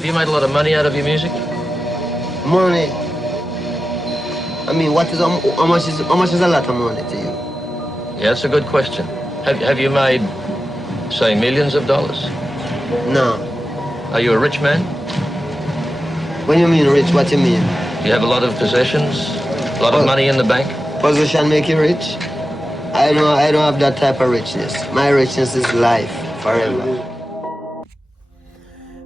Have you made a lot of money out of your music? Money. I mean, how much is a lot of money to you? Yeah, that's a good question. Have you made, say, millions of dollars? No. Are you a rich man? When you mean rich, what you mean? Do you have a lot of possessions? A lot of money in the bank? Possession make you rich? I don't have that type of richness. My richness is life, forever.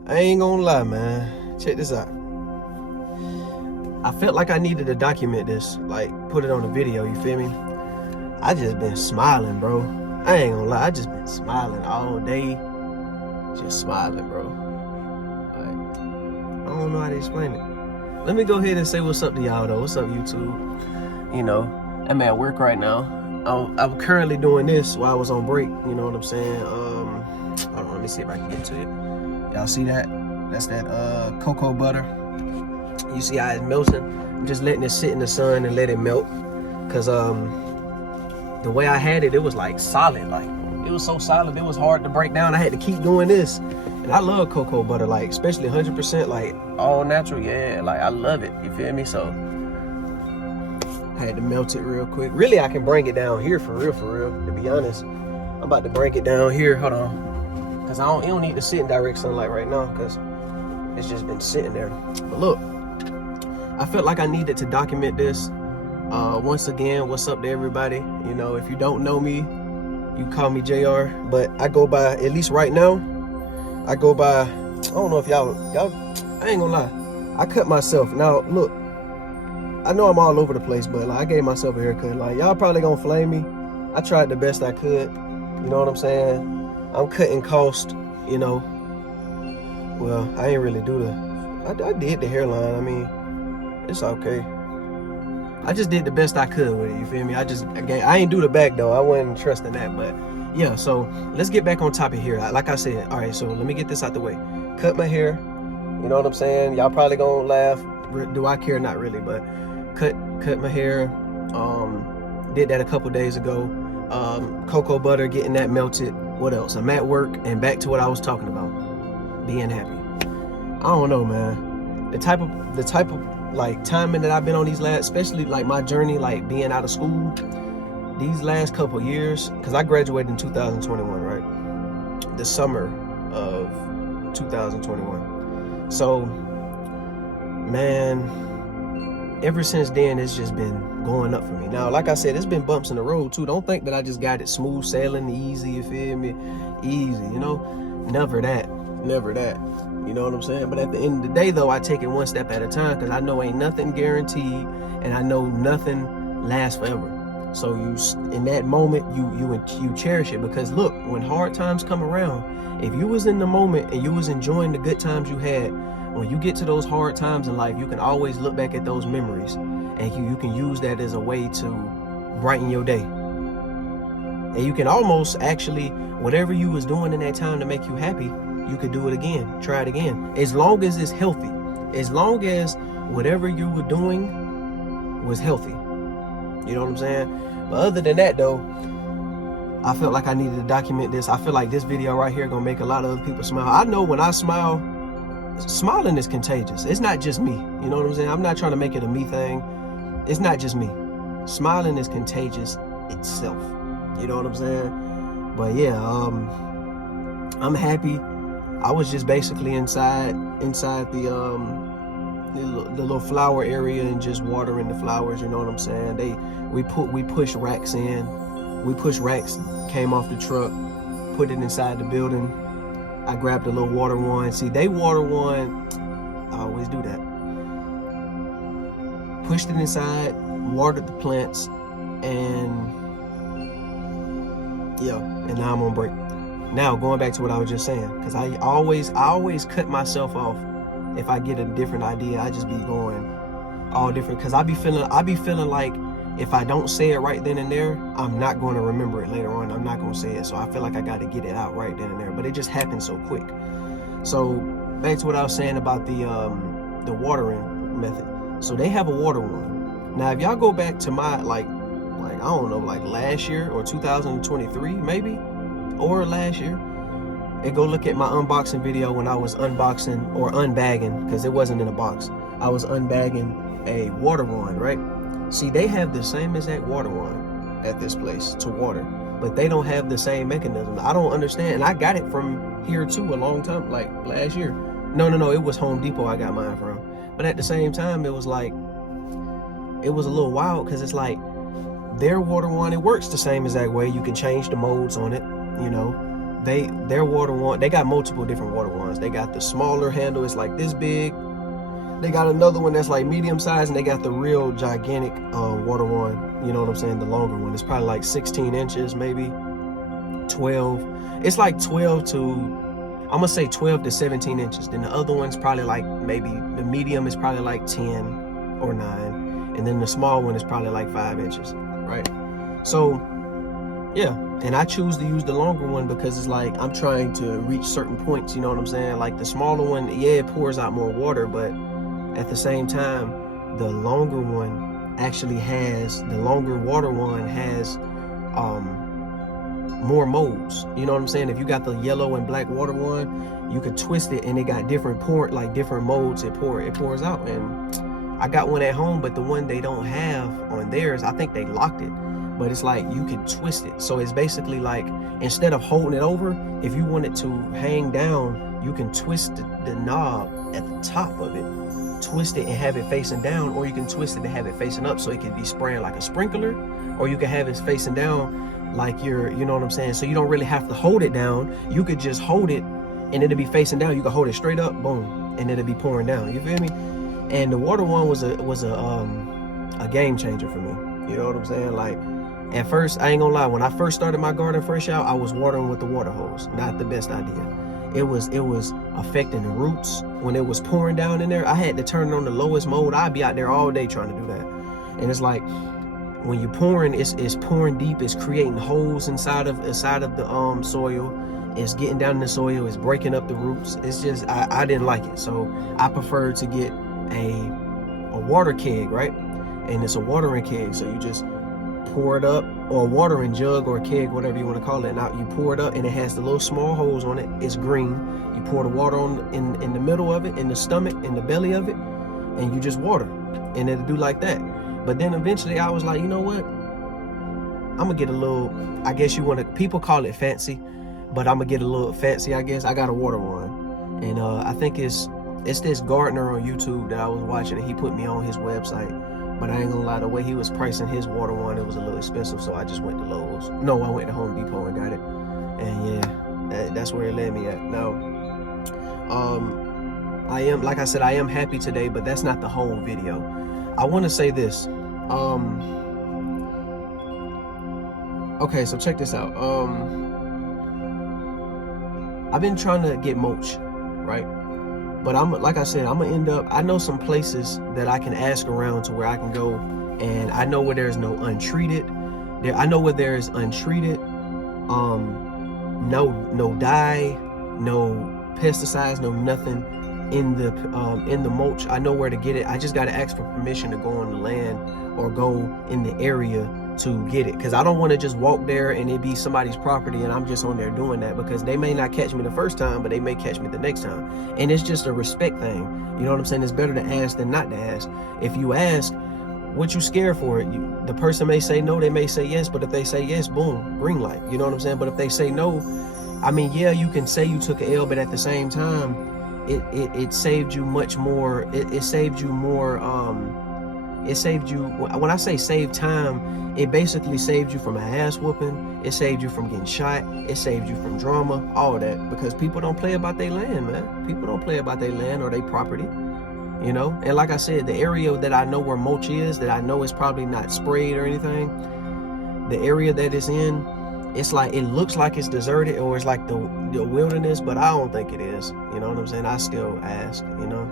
I ain't gonna lie, man. Check this out. I felt like I needed to document this, like put it on a video, you feel me? I just been smiling, bro. I ain't gonna lie, I just been smiling all day. Just smiling, bro. Like, I don't know how to explain it. Let me go ahead and say what's up to y'all though. What's up, YouTube? You know, I'm at work right now. I'm currently doing this while I was on break, you know what I'm saying? Hold on, let me see if I can get to it. Y'all see that? That's that cocoa butter. You see how it's melting? I'm just letting it sit in the sun and let it melt. Cause the way I had it, it was like solid. Like it was so solid, it was hard to break down. I had to keep doing this. And I love cocoa butter, like especially 100%, like all natural. Yeah, like I love it. You feel me? So I had to melt it real quick. Really, I can bring it down here for real, to be honest. I'm about to bring it down here. Hold on. Cause it don't need to sit in direct sunlight right now, cause it's just been sitting there. But look, I felt like I needed to document this. Once again, what's up to everybody? You know, if you don't know me, you call me JR, but I go by, at least right now, I go by, I don't know if y'all, I ain't gonna lie. I cut myself. Now, look, I know I'm all over the place, but like, I gave myself a haircut. Like, y'all probably gonna flame me. I tried the best I could. You know what I'm saying? I'm cutting cost, you know. Well, I ain't really do I did the hairline. I mean, it's okay. I just did the best I could with it, you feel me? I ain't do the back though. I wasn't trusting that, but yeah, so let's get back on topic here. Like I said, all right, so let me get this out the way. Cut my hair, you know what I'm saying? Y'all probably gonna laugh. Do I care? Not really, but cut my hair. Did that a couple days ago. Cocoa butter, getting that melted. What else? I'm at work and back to what I was talking about. Being happy. I don't know, man. The type of like timing that I've been on these last, especially like my journey, like being out of school, these last couple years, because I graduated in 2021, right? The summer of 2021. So, man, ever since then, it's just been going up for me. Now, like I said, it's been bumps in the road too. Don't think that I just got it smooth sailing, easy, you feel me? Easy, you know? Never that. You know what I'm saying? But at the end of the day, though, I take it one step at a time, because I know ain't nothing guaranteed, and I know nothing lasts forever. So in that moment, you cherish it, because look, when hard times come around, if you was in the moment and you was enjoying the good times you had, when you get to those hard times in life, you can always look back at those memories, and you can use that as a way to brighten your day. And you can almost actually, whatever you was doing in that time to make you happy, you could do it again, try it again. As long as it's healthy. As long as whatever you were doing was healthy. You know what I'm saying? But other than that though, I felt like I needed to document this. I feel like this video right here gonna make a lot of other people smile. I know when I smile, smiling is contagious. It's not just me. You know what I'm saying? I'm not trying to make it a me thing. It's not just me. Smiling is contagious itself. You know what I'm saying? But yeah, I'm happy. I was just basically inside the little flower area and just watering the flowers. You know what I'm saying? We push racks in. We push racks, came off the truck, put it inside the building. I grabbed a little water wand. See, they water wand. I always do that. Pushed it inside, watered the plants, and yeah. And now I'm on break. Now, going back to what I was just saying, because I always cut myself off if I get a different idea. I just be going all different, because I be feeling like if I don't say it right then and there, I'm not going to remember it later on. I'm not going to say it. So I feel like I got to get it out right then and there. But it just happened so quick. So back to what I was saying about the watering method. So they have a water wand. Now, if y'all go back to my like I don't know, like last year or 2023 maybe, or last year, And go look at my unboxing video when I was unboxing or unbagging, because it wasn't in a box. I was unbagging a water wand, right? See, they have the same exact water wand at this place to water, but they don't have the same mechanism. I don't understand. And I got it from here too a long time, like last year. No, it was Home Depot I got mine from. But at the same time, it was like, it was a little wild, because it's like their water wand, it works the same exact way. You can change the modes on it, you know. Their water wand, they got multiple different water wands. They got the smaller handle, it's like this big. They got another one that's like medium size, and they got the real gigantic water wand, you know what I'm saying, the longer one. It's probably like 16 inches, maybe 12. It's like 12 to, I'm gonna say 12 to 17 inches. Then the other one's probably like, maybe the medium is probably like 10 or 9. And then the small one is probably like 5 inches, right? So yeah, and I choose to use the longer one because it's like I'm trying to reach certain points, you know what I'm saying? Like the smaller one, yeah, it pours out more water, but at the same time, the longer one actually has, the longer water one has more modes, you know what I'm saying? If you got the yellow and black water one, you could twist it and it got different different modes it pours out. And I got one at home, but the one they don't have on theirs, I think they locked it. But it's like you could twist it. So it's basically like, instead of holding it over, if you want it to hang down, you can twist the knob at the top of it, twist it and have it facing down, or you can twist it and have it facing up so it can be spraying like a sprinkler, or you can have it facing down like you're, you know what I'm saying? So you don't really have to hold it down. You could just hold it and it'll be facing down. You can hold it straight up, boom, and it'll be pouring down. You feel me? And the water one was a game changer for me. You know what I'm saying? Like, at first, I ain't gonna lie, when I first started my garden fresh out, I was watering with the water hose. Not the best idea. It was affecting the roots. When it was pouring down in there, I had to turn it on the lowest mode. I'd be out there all day trying to do that. And it's like, when you're pouring, it's pouring deep, it's creating holes inside of the soil. It's getting down in the soil, it's breaking up the roots. It's just, I didn't like it. So I preferred to get a water keg, right? And it's a watering keg. So you just pour it up, or a watering jug or a keg, whatever you want to call it. Now you pour it up and it has the little small holes on it. It's green. You pour the water on in the middle of it, in the stomach, in the belly of it, and you just water, and it'll do like that. But then eventually I was like, you know what? I'm gonna get a little, I guess you want to, people call it fancy, but I'm gonna get a little fancy, I guess. I got a water wand, and I think it's this gardener on YouTube that I was watching, and he put me on his website. But I ain't gonna lie, the way he was pricing his water wand, it was a little expensive, so I just went to Lowe's. No, I went to Home Depot and got it. And yeah, that's where it led me at. Now, I am, like I said, I am happy today, but that's not the whole video. I want to say this. Okay, so check this out. I've been trying to get mulch, right? But like I said, I'm gonna end up, I know some places that I can ask around to where I can go, and I know where there's no untreated. I know where there's untreated, no dye, no pesticides, no nothing in the mulch. I know where to get it. I just gotta ask for permission to go on the land or go in the area to get it, because I don't want to just walk there and it be somebody's property and I'm just on there doing that, because they may not catch me the first time, but they may catch me the next time. And it's just a respect thing, you know what I'm saying? It's better to ask than not to ask. If you ask, what you scared for? The person may say no, they may say yes, but if they say yes, boom, green light, you know what I'm saying? But if they say no, I mean, yeah, you can say you took an L, but at the same time, it saved you much more. It saved you more. It saved you, when I say save time, it basically saved you from an ass whooping. It saved you from getting shot. It saved you from drama, all that, because people don't play about their land, man. People don't play about their land or their property, you know? And like I said, the area that I know where mulch is, that I know is probably not sprayed or anything, the area that it's in, it's like, it looks like it's deserted, or it's like the wilderness, but I don't think it is, you know what I'm saying? I still ask, you know?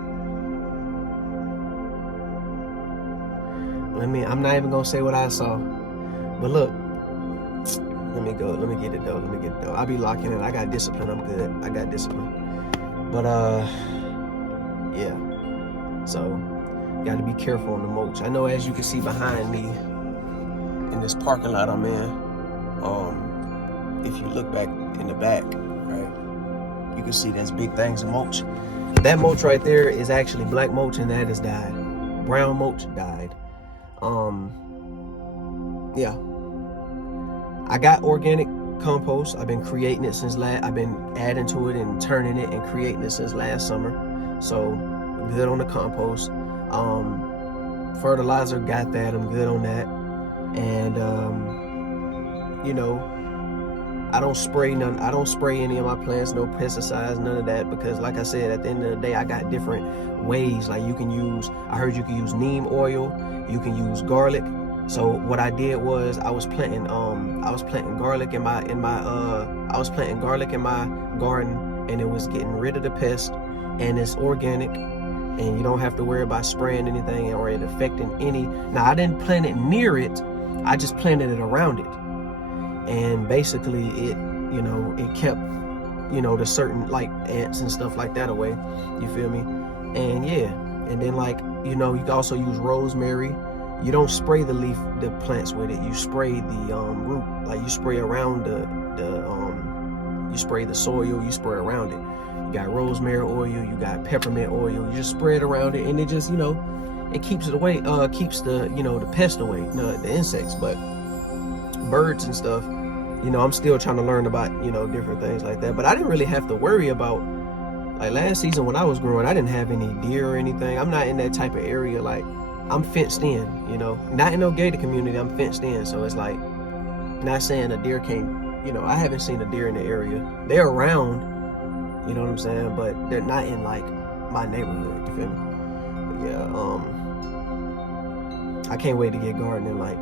I'm not even gonna say what I saw, but look, let me get it though. I'll be locking in. I got discipline. I'm good. I got discipline. But yeah. So got to be careful on the mulch. I know, as you can see behind me in this parking lot I'm in. If you look back in the back, right, You can see that's big things of mulch. That mulch right there is actually black mulch, and that has died. Brown mulch died. Yeah. I got organic compost. I've been creating it since I've been adding to it and turning it and creating it since last summer. So good on the compost. Fertilizer, got that. I'm good on that. And you know, I don't spray any of my plants, no pesticides, none of that, because like I said, at the end of the day, I got different ways. Like you can use, I heard you can use neem oil, you can use garlic. So what I did was I was planting garlic in my garden, and it was getting rid of the pest, and it's organic, and you don't have to worry about spraying anything or it affecting any. Now I didn't plant it near it, I just planted it around it. And basically it, you know, it kept, you know, the certain like ants and stuff like that away, you feel me? And yeah, and then like, you know, you can also use rosemary. You don't spray the plants with it, you spray the root, like you spray around you spray the soil, you spray around it. You got rosemary oil, you got peppermint oil, you just spray it around it, and it just, you know, it keeps it away, keeps the, you know, the pest away, the insects. But birds and stuff, you know, I'm still trying to learn about, you know, different things like that. But I didn't really have to worry about, like last season when I was growing, I didn't have any deer or anything. I'm not in that type of area. Like I'm fenced in, you know, not in no gated community, I'm fenced in. So it's like, not saying a deer can't, you know, I haven't seen a deer in the area. They're around, you know what I'm saying, but they're not in like my neighborhood, you feel me? But yeah, I can't wait to get gardening. Like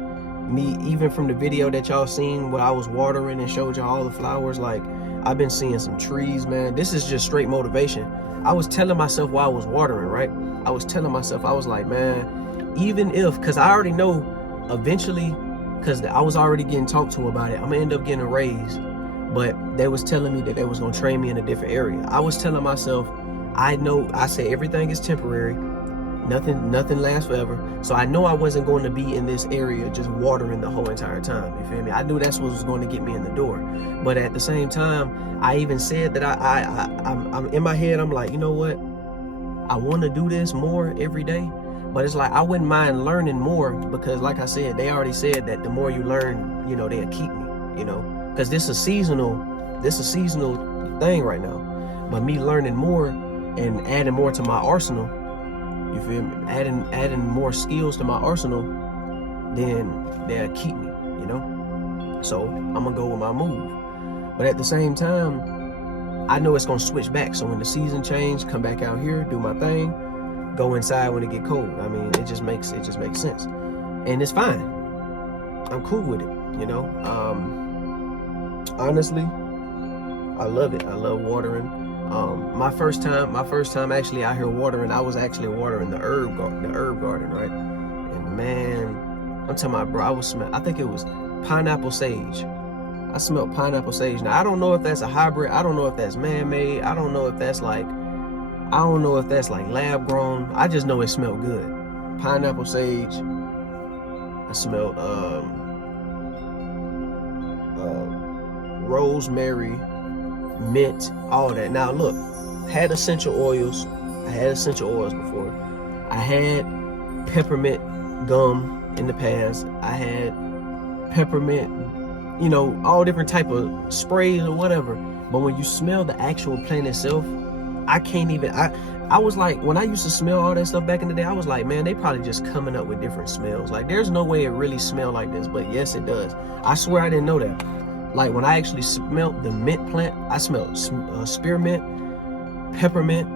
me, even from the video that y'all seen where I was watering and showed y'all all the flowers, like I've been seeing some trees, man. This is just straight motivation. I was telling myself while I was watering, right? I was telling myself, I was like, man, even if, because I already know eventually, because I was already getting talked to about it, I'm gonna end up getting a raise. But they was telling me that they was gonna train me in a different area. I was telling myself, I know, I said everything is temporary. Nothing lasts forever. So I know I wasn't going to be in this area just watering the whole entire time. You feel me? I knew that's what was going to get me in the door. But at the same time, I even said that I'm in my head, I'm like, you know what? I want to do this more every day. But it's like, I wouldn't mind learning more, because like I said, they already said that the more you learn, you know, they'll keep me, you know, because this is a seasonal thing right now. But me learning more and adding more to my arsenal, you feel me? Adding more skills to my arsenal, then they'll keep me, you know? So I'm gonna go with my move. But at the same time, I know it's gonna switch back. So when the season change, come back out here, do my thing, go inside when it get cold. I mean, it just makes sense. And it's fine. I'm cool with it, you know? Honestly, I love it. I love watering. My first time actually out here watering, I was actually watering the herb garden, right? And man, I'm talking about, bro, I think it was pineapple sage. I smelled pineapple sage. Now I don't know if that's a hybrid, I don't know if that's man-made, I don't know if that's like lab grown. I just know it smelled good. Pineapple sage. I smelled rosemary, mint, all that. Now look, had essential oils. I had essential oils before. I had peppermint gum in the past. I had peppermint, you know, all different type of sprays or whatever. But when you smell the actual plant itself, I can't even, I was like, when I used to smell all that stuff back in the day, I was like, man, they probably just coming up with different smells. Like there's no way it really smelled like this, but yes, it does. I swear I didn't know that. Like when I actually smelled the mint plant, I smelled spearmint, peppermint,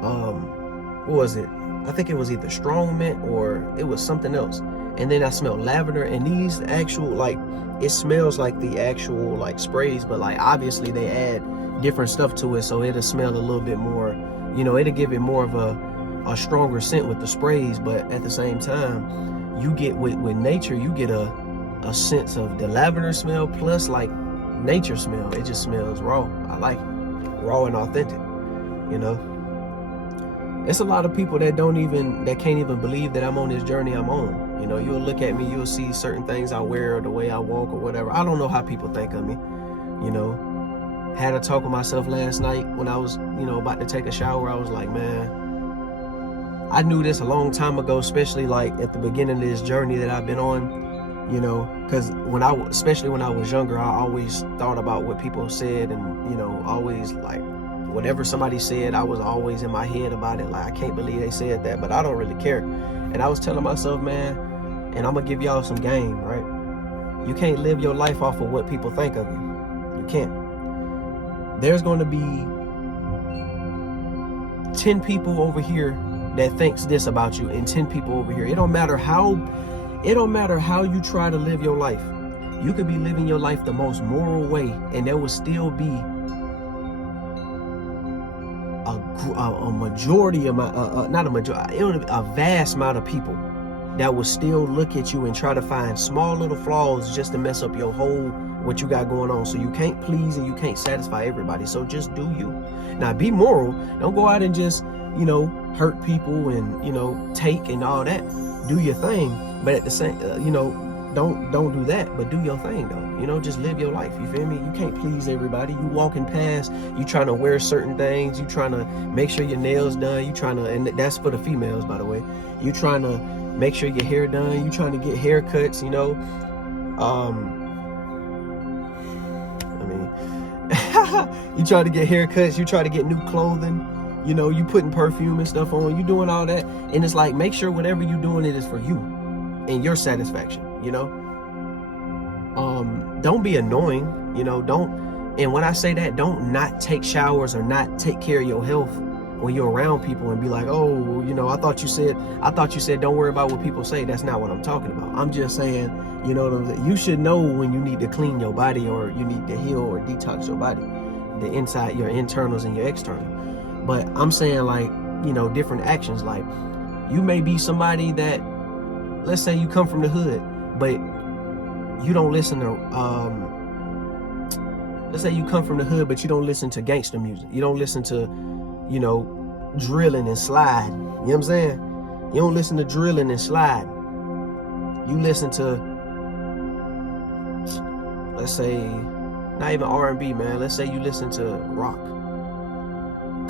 what was it? I think it was either strong mint or it was something else. And then I smelled lavender, and these actual, like, it smells like the actual like sprays, but like obviously they add different stuff to it, so it'll smell a little bit more, you know, it'll give it more of a stronger scent with the sprays. But at the same time, you get with nature, you get a sense of the lavender smell plus like nature smell. It just smells raw. I like it. Raw and authentic, you know. It's a lot of people that can't even believe that I'm on this journey I'm on. You know, you'll look at me, you'll see certain things I wear or the way I walk or whatever. I don't know how people think of me, you know. Had a talk with myself last night when I was, about to take a shower. I was like, man, I knew this a long time ago, especially like at the beginning of this journey that I've been on, because especially when I was younger, I always thought about what people said, and, always like whatever somebody said, I was always in my head about it. Like, I can't believe they said that, but I don't really care. And I was telling myself, man, and I'm gonna give y'all some game, right? You can't live your life off of what people think of you. You can't. There's going to be 10 people over here that thinks this about you, and 10 people over here. It don't matter how you try to live your life. You could be living your life the most moral way, and there will still be a majority of a vast amount of people that will still look at you and try to find small little flaws just to mess up your whole what you got going on. So you can't please and you can't satisfy everybody. So just do you. Now be moral. Don't go out and just, hurt people and, take and all that. Do your thing. But at the same, don't do that, but do your thing though. Just live your life. You feel me? You can't please everybody. You walking past, you trying to wear certain things, you trying to make sure your nails done, you trying to, and that's for the females, by the way. You trying to make sure your hair done, you trying to get haircuts, you try to get haircuts, you try to get new clothing, you putting perfume and stuff on, you doing all that. And it's like, make sure whatever you doing, it is for you and your satisfaction, don't be annoying, and when I say that, don't not take showers or not take care of your health when you're around people and be like, oh, I thought you said don't worry about what people say. That's not what I'm talking about. I'm just saying, you should know when you need to clean your body or you need to heal or detox your body, the inside, your internals and your external. But I'm saying, like, different actions. Like, you may be somebody that, let's say you come from the hood, but you don't listen to, let's say you come from the hood, but you don't listen to gangster music. You don't listen to, drilling and slide. You know what I'm saying? You don't listen to drilling and slide. You listen to, let's say, not even R&B, man. Let's say you listen to rock,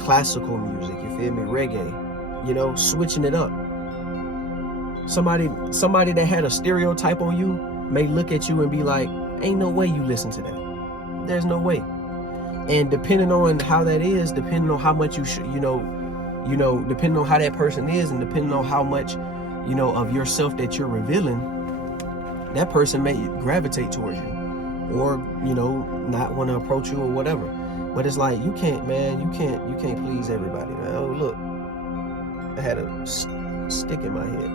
classical music, you feel me? Reggae, switching it up. Somebody that had a stereotype on you may look at you and be like, ain't no way you listen to that. There's no way. And depending on how that is, depending on how much you should, depending on how that person is, and depending on how much, of yourself that you're revealing, that person may gravitate towards you, or, not want to approach you or whatever. But it's like, you can't please everybody, man. Oh, look, I had a stick in my head.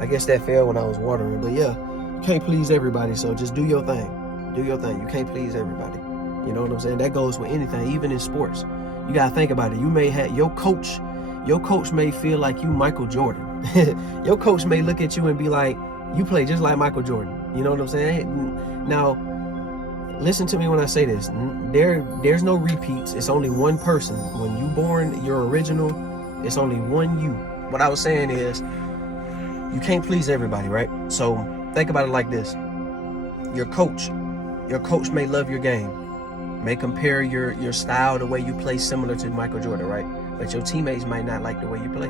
I guess that fell when I was watering, but yeah, you can't please everybody. So just do your thing. Do your thing. You can't please everybody. You know what I'm saying? That goes with anything, even in sports. You gotta think about it. You may have your coach may feel like you Michael Jordan. Your coach may look at you and be like, you play just like Michael Jordan. You know what I'm saying? Now, listen to me when I say this. There's no repeats. It's only one person. When you born, you're original. It's only one you. What I was saying is, you can't please everybody, right? So think about it like this. Your coach may love your game, may compare your style, the way you play, similar to Michael Jordan, right? But your teammates might not like the way you play.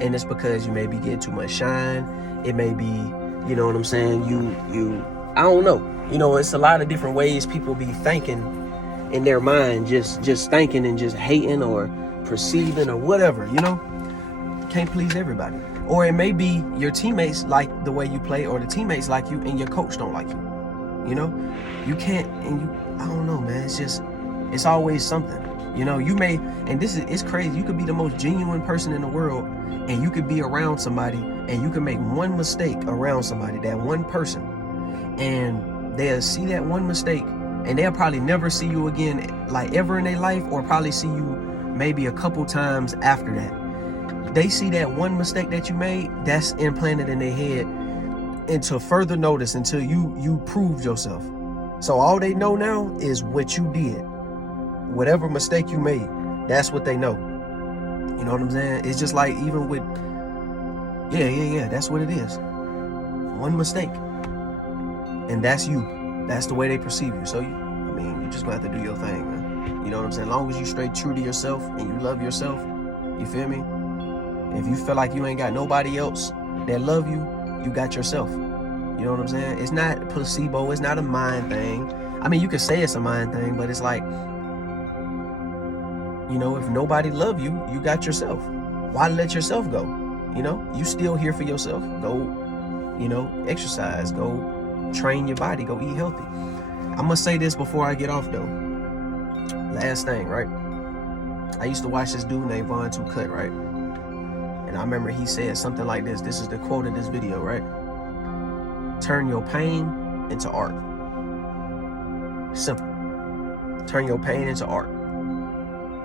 And it's because you may be getting too much shine. It may be, you know what I'm saying? I don't know. It's a lot of different ways people be thinking in their mind, just thinking and just hating or perceiving or whatever, Can't please everybody. Or it may be your teammates like the way you play, or the teammates like you and your coach don't like you. You can't, I don't know, man. It's always something. You may, and it's crazy. You could be the most genuine person in the world, and you could be around somebody, and you can make one mistake around somebody, that one person, and they'll see that one mistake, and they'll probably never see you again, like ever in their life, or probably see you maybe a couple times after that. They see that one mistake that you made, that's implanted in their head until further notice, until you proved yourself. So all they know now is what you did. Whatever mistake you made, that's what they know. You know what I'm saying? It's just like, even with, yeah, that's what it is. One mistake. And that's you. That's the way they perceive you. So, you you just gonna have to do your thing, man. You know what I'm saying? As long as you stay true to yourself and you love yourself, you feel me? If you feel like you ain't got nobody else that love you, you got yourself. You know what I'm saying? It's not placebo. It's not a mind thing. I mean, you could say it's a mind thing, but it's like, you know, if nobody love you, you got yourself. Why let yourself go? You know, you still here for yourself. Go, you know, exercise. Go train your body. Go eat healthy. I'm gonna say this before I get off though. Last thing, right? I used to watch this dude named Von Two Cut, right? And I remember he said something like this. This is the quote of this video, right? Turn your pain into art. Simple. Turn your pain into art.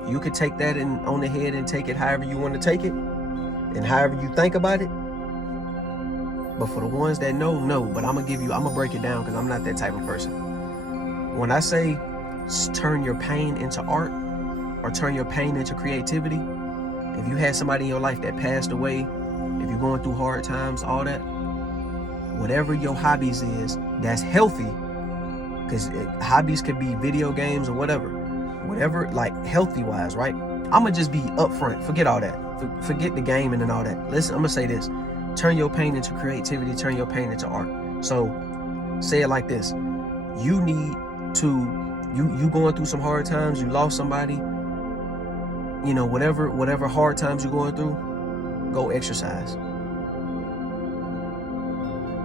You could take that on the head and take it however you want to take it and however you think about it. But for the ones that know, but I'm gonna break it down because I'm not that type of person. When I say turn your pain into art or turn your pain into creativity, if you had somebody in your life that passed away, if you're going through hard times, all that, whatever your hobbies is, that's healthy, because hobbies could be video games or whatever, like healthy wise, right? I'm gonna just be upfront. Forget all that. Forget the gaming and all that. Listen, I'm gonna say this. Turn your pain into creativity, turn your pain into art. So say it like this. You need to, you going through some hard times, you lost somebody, you know, whatever hard times you're going through, go exercise.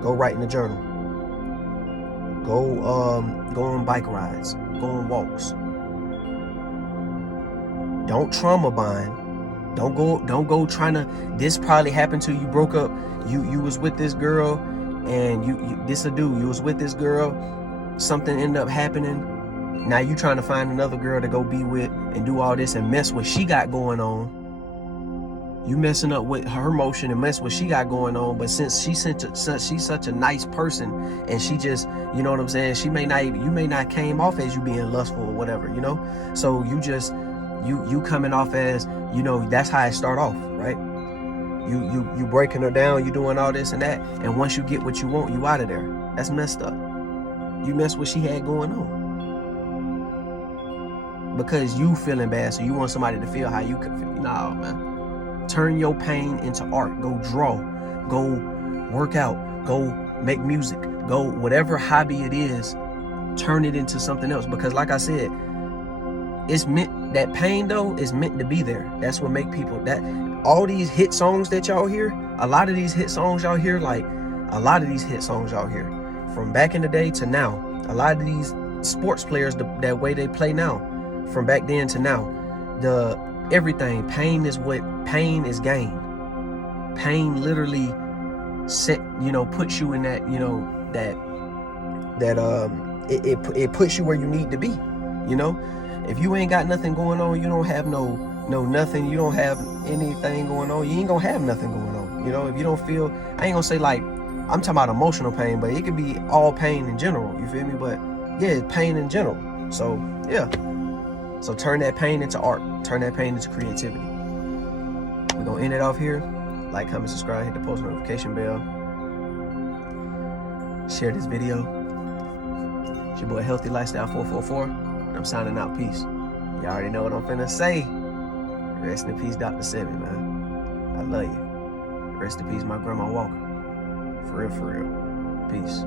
Go write in the journal. Go on bike rides. Go on walks. Don't trauma bond. Don't go trying to, this probably happened to you, broke up, you was with this girl and this a dude, you was with this girl, something ended up happening. Now you trying to find another girl to go be with and do all this and mess what she got going on. You messing up with her emotion and mess what she got going on. But since she's such a nice person and she just, you know what I'm saying, you may not came off as you being lustful or whatever, you know? So you just, you coming off as, you know, that's how it start off, right? You breaking her down, you doing all this and that, and once you get what you want, you out of there. That's messed up. You mess what she had going on because you feeling bad, so you want somebody to feel how you could feel. Nah, man. Turn your pain into art. Go draw. Go work out. Go make music. Go whatever hobby it is. Turn it into something else, because like I said, it's meant, that pain though is meant to be there. That's what make people, that all these hit songs that y'all hear, a lot of these hit songs y'all hear from back in the day to now, a lot of these sports players, that way they play now, from back then to now, everything, pain is gain. Pain literally puts you in that, it puts you where you need to be, you know? If you ain't got nothing going on, you don't have no nothing, you don't have anything going on, you ain't gonna have nothing going on. You know, if you don't feel, I ain't gonna say like, I'm talking about emotional pain, but it could be all pain in general, you feel me? But yeah, pain in general. So yeah. So turn that pain into art. Turn that pain into creativity. We're gonna end it off here. Like, comment, subscribe, hit the post notification bell. Share this video. It's your boy Healthy Lifestyle 444. And I'm signing out. Peace. You already know what I'm finna say. Rest in peace, Dr. Sebi, man. I love you. Rest in peace, my grandma Walker. For real, for real. Peace.